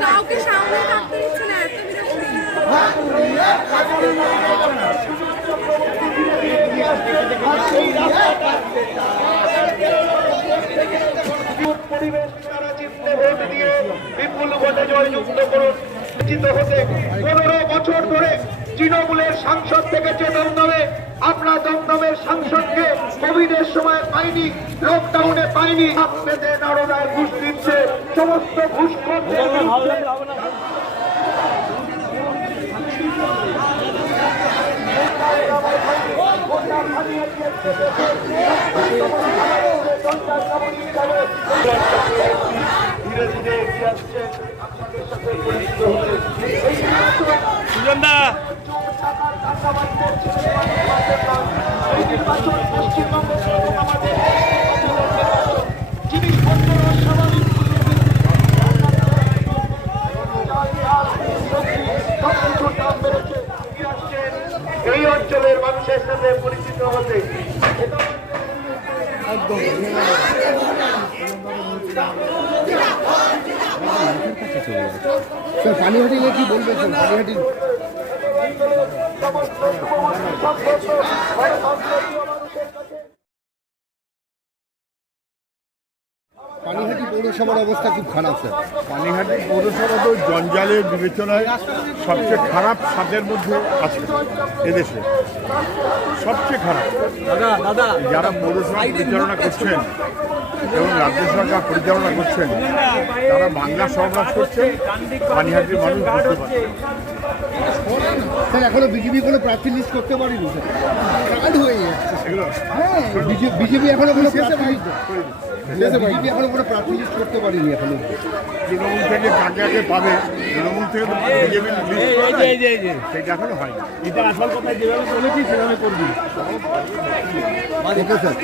কাউকে সামনে রাখতে দিচ্ছে না, পরিবেশ তারা চিত্তে ভোট দিয়ে বিপুল ভোটে জয়যুক্ত করুন। হতে 15 বছর ধরে তৃণমূলের সাংসদ থেকে যে দমদমে আমরা দমদমের সাংসদকে কোভিডের সময় পাইনি, লকডাউনে পাইনি, হাত পেতে নারদায় ঘুষ দিচ্ছে সমস্ত ঘুষখোরদের বিরুদ্ধে। ধীরে ধীরে এগিয়ে আসছে আপনাদের সাথে পরিচিত হতে। এই নির্বাচন পশ্চিমবঙ্গের এবং আমাদের জিনিসপত্র স্বাভাবিক এই অঞ্চলের মানুষের সাথে পরিচিত হতে। পানিহাটি কি বলবেন? পানিহাটি পানিহাটি পৌরসভার অবস্থা খুব খারাপ স্যার। পানিহাটি পৌরসভা তো জঞ্জালের বিবেচনায় সবচেয়ে খারাপ স্বাদের মধ্যে আছে এদেশে, সবচেয়ে খারাপ। যারা পৌরসভা পরিচালনা করছেন এবং রাজ্য সরকার পরিচালনা করছেন তারা বাংলা সহবাস করছেন, পানিহাটির মানুষ বুঝতে পারছে। স্যার এখনো বিজেপি কোনো প্রার্থী লিস্ট করতে পারেনি স্যার, কার্ড হয়ে যাচ্ছে সেগুলো। হ্যাঁ, বিজেপি এখনো কোনো বিজেপি এখনো কোনো প্রার্থী লিস্ট করতে পারেনি এখনো। তৃণমূল থেকে কাকে আগে পাবে, তৃণমূল থেকে তো বিজেপি সেটা এখনো হয়নি। এটা আসল কথায় যেভাবে বলেছি সেভাবে করবি। Okay sir.